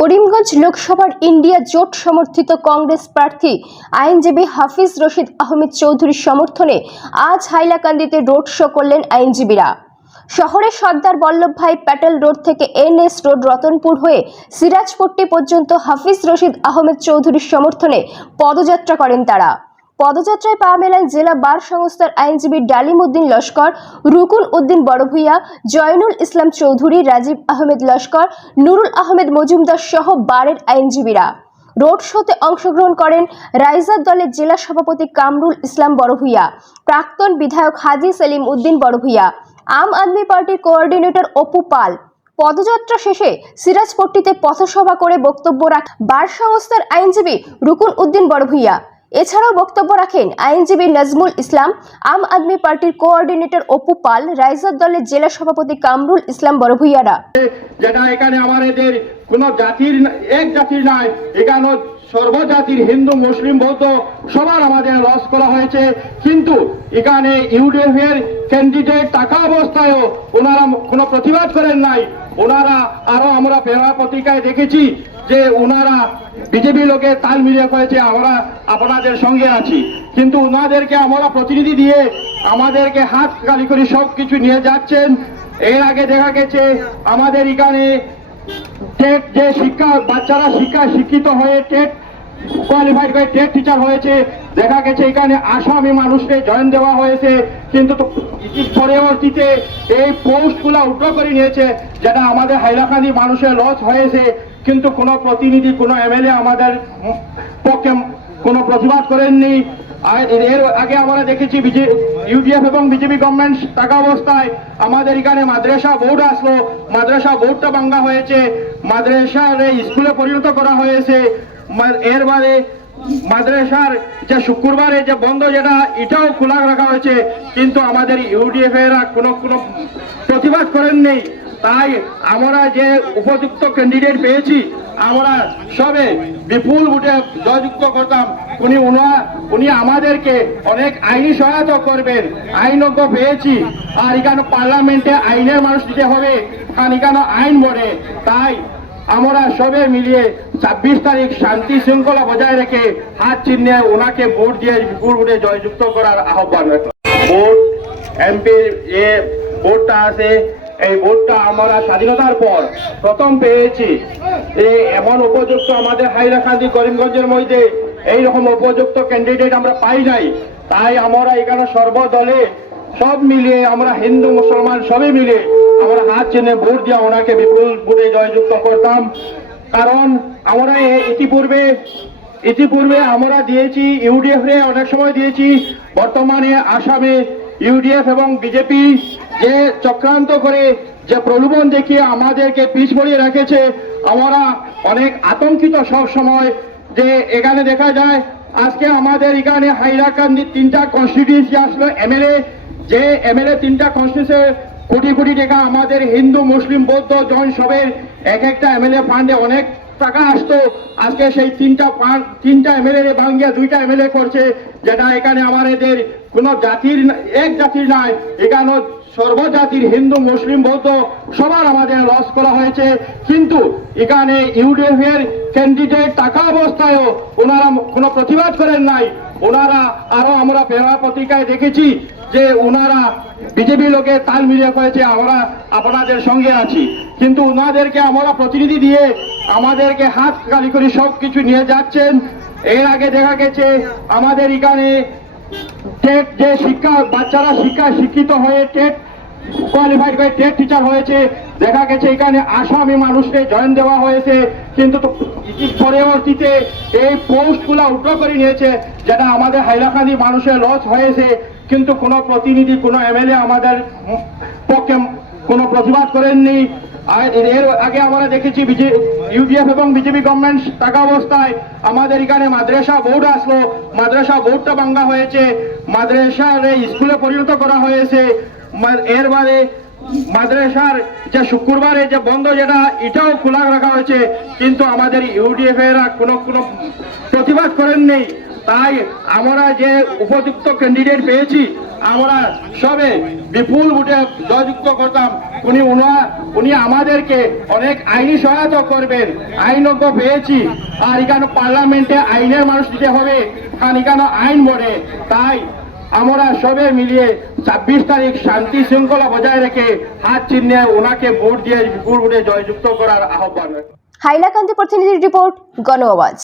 করিমগঞ্জ লোকসভার ইন্ডিয়া জোট সমর্থিত কংগ্রেস প্রার্থী আইনজীবী হাফিজ রশিদ আহমেদ চৌধুরীর সমর্থনে আজ হাইলাকান্দিতে রোড শো করলেন আইনজীবীরা। শহরের সর্দার বল্লভভাই প্যাটেল রোড থেকে এনএস রোড রতনপুর হয়ে সিরাজপট্টি পর্যন্ত হাফিজ রশিদ আহমেদ চৌধুরীর সমর্থনে পদযাত্রা করেন তারা। পদযাত্রায় পা মেলান জেলা বার সংস্থার আইনজীবী ডালিম উদ্দিন লস্কর, রুকুন উদ্দিন বড়ভূঁইয়া, জয়নুল ইসলাম চৌধুরী, রাজীব আহমেদ লস্কর, নুরুল আহমেদ মজুমদার সহ বারের আইনজীবীরা। রোড শোতে অংশগ্রহণ করেন রাইজার দলের জেলা সভাপতি কামরুল ইসলাম বড়ভূঁইয়া, প্রাক্তন বিধায়ক হাজী সেলিম উদ্দিন বড়ভূঁইয়া, আম আদমি পার্টির কোঅর্ডিনেটর অপু পাল। পদযাত্রা শেষে সিরাজপট্টিতে পথসভা করে বক্তব্য রাখেন বার সংস্থার আইনজীবী রুকুন উদ্দিন বড়ভূঁইয়া। এছাড়াও বক্তব্য রাখেন আইনজীবী নাজমুল ইসলাম, আম আদমি পার্টির কোঅর্ডিনেটর অপু পাল, রাইজার দলের জেলা সভাপতি কামরুল ইসলাম বড়ভূঁইয়ারা। যেটা এখানে আমাদের কোন জাতির এক জাতির নয়, এখানে সর্বজাতির হিন্দু মুসলিম বৌদ্ধ সবার আমাদের লস করা হয়েছে। কিন্তু এখানে ইউডিএফ এর ক্যান্ডিডেট থাকা অবস্থায়ও ওনারা কোনো প্রতিবাদ করেন নাই। ওনারা আরো আমরা পেরা পত্রিকায় দেখেছি যে ওনারা বিজেপি লোকের তাল মিলিয়ে করেছে আমরা আপনাদের সঙ্গে আছি, কিন্তু ওনাদেরকে আমরা প্রতিনিধি দিয়ে আমাদেরকে হাত খালি করে সব কিছু নিয়ে যাচ্ছেন। এর আগে দেখা গেছে আমাদের এখানে টেট যে শিক্ষা বাচ্চারা শিক্ষিত হয়ে টেট কোয়ালিফাইড করে টেট টিচার হয়েছে, দেখা গেছে এখানে আসামি মানুষকে জয়েন দেওয়া হয়েছে, কিন্তু পরবর্তীতে এই পোস্টগুলা উঠো করে নিয়েছে, যেটা আমাদের হাইলাকান্দি মানুষের লস হয়েছে। কিন্তু কোনো প্রতিনিধি কোনো এমএলএ আমাদের পক্ষে কোনো প্রতিবাদ করেননি। আর এর আগে আমরা দেখেছি ইউডিএফ এবং বিজেপি গভর্নমেন্ট থাকা অবস্থায় আমাদের এখানে মাদ্রাসা বোর্ড আসলো, মাদ্রাসা বোর্ডটা ভাঙ্গা হয়েছে, মাদ্রাসার স্কুলে পরিণত করা হয়েছে। এর বাদে মাদ্রাসার যে শুক্রবারে যে বন্ধ যেটা এটাও খোলা রাখা হয়েছে, কিন্তু আমাদের ইউডিএফ এরা কোনো প্রতিবাদ করেননি। তাই আমরা যে উপযুক্ত ক্যান্ডিডেট পেয়েছি আমরা সবে বিপুল ভোটে জয়যুক্ত করতাম। উনি আমাদেরকে অনেক আইনি সহায়তা করবেন, আইনজ্ঞ পেয়েছি। আর এখানে পার্লামেন্টে আইনের মানুষ দিতে হবে, কারণ এখানে আইন বনে। তাই আমরা সবে মিলিয়ে 26 তারিখ শান্তি শৃঙ্খলা বজায় রেখে হাত চিহ্নে ওনাকে ভোট দিয়ে বিপুল ভোটে জয়যুক্ত করার আহ্বান রাখলাম। ভোট এমপির যে ভোটটা আছে, এই ভোটটা আমরা স্বাধীনতার পর প্রথম পেয়েছি। এমন উপযুক্ত আমাদের হাইলাকান্দি করিমগঞ্জের মধ্যে এইরকম উপযুক্ত ক্যান্ডিডেট আমরা পাই নাই। তাই আমরা এখানে সর্বদলে সব মিলিয়ে আমরা হিন্দু মুসলমান সবই মিলে আমরা হাত চিহ্নে ভোট দিয়ে ওনাকে বিপুল ভোটে জয়যুক্ত করতাম। কারণ আমরা ইতিপূর্বে আমরা দিয়েছি ইউডিএফ রে অনেক সময় দিয়েছি, বর্তমানে আসামে ইউডিএফ এবং বিজেপি যে চক্রান্ত করে যে প্রলোভন দেখিয়ে আমাদেরকে পিছ পড়িয়ে রেখেছে, আমরা অনেক আতঙ্কিত সব সময়। যে এখানে দেখা যায় আজকে আমাদের এখানে হাইলাকান্দি 3টা কনস্টিটিউয়েন্সি আসলো এমএলএ, যে এমএলএ 3টা কনস্টিটিউয়েন্সি কোটি কোটি টাকা আমাদের হিন্দু মুসলিম বৌদ্ধ জৈন সবের এক একটা এমএলএ ফান্ডে অনেক টাকা আসতো। আজকে সেই 3টা এমএলএ ভাঙ্গিয়ে 2টা এমএলএ করছে, যেটা এখানে আমাদের কোনো জাতির এক জাতির নয়, এখানে সর্বজাতির হিন্দু মুসলিম বৌদ্ধ সবার আমাদের লস করা হয়েছে। কিন্তু এখানে ইউডিএফ এর ক্যান্ডিডেট থাকা অবস্থায়ও ওনারা কোনো প্রতিবাদ করেন নাই। ওনারা আরো আমরা পেরা পত্রিকায় দেখেছি যে ওনারা বিজেপি লোকের তাল মিলিয়ে করেছে আমরা আপনাদের সঙ্গে আছি, কিন্তু ওনাদেরকে আমরা প্রতিনিধি দিয়ে আমাদেরকে হাত খালি করে সব কিছু নিয়ে যাচ্ছেন। এর আগে দেখা গেছে আমাদের এখানে টেট যে বাচ্চারা শিক্ষিত হয়ে টেট কোয়ালিফাইড করে টেট টিচার হয়েছে, দেখা গেছে এখানে আসামি মানুষকে জয়েন দেওয়া হয়েছে, কিন্তু পরবর্তীতে এই পোস্টগুলা উঠো করে নিয়েছে, যেটা আমাদের হাইলাকান্দি মানুষের লস হয়েছে। কিন্তু কোনো প্রতিনিধি কোনো এমএলএ আমাদের পক্ষে কোনো প্রতিবাদ করেননি। আর এর আগে আমরা দেখেছি ইউডিএফ এবং বিজেপি গভর্নমেন্ট থাকা অবস্থায় আমাদের এখানে মাদ্রাসা বোর্ড আসলো, মাদ্রাসা বোর্ডটা ভাঙ্গা হয়েছে, মাদ্রাসার স্কুলে পরিণত করা হয়েছে। এর বাদে মাদ্রাসার যে শুক্রবারে যে বন্ধ যেটা এটাও খোলা রাখা হয়েছে, কিন্তু আমাদের ইউডিএফ এরা কোনো প্রতিবাদ করেননি। তাই আমরা যে উপযুক্ত ক্যান্ডিডেট পেয়েছি আমরা সবে বিপুল ভোটে জয়যুক্ত করতাম। উনি আমাদেরকে অনেক আইনি সহায়তা করবেন, আইনজ্ঞ পেয়েছি। আর এখানে পার্লামেন্টে আইনের মানুষ দিতে হবে, কারণ এখানে আইন বলে। তাই আমরা সবে মিলিয়ে 26 তারিখ শান্তি শৃঙ্খলা বজায় রেখে হাত চিহ্নে ওনাকে ভোট দিয়ে বিপুল ভোটে জয়যুক্ত করার আহ্বান। হাইলাকান্দি প্রতিনিধির রিপোর্ট, গণ আওয়াজ।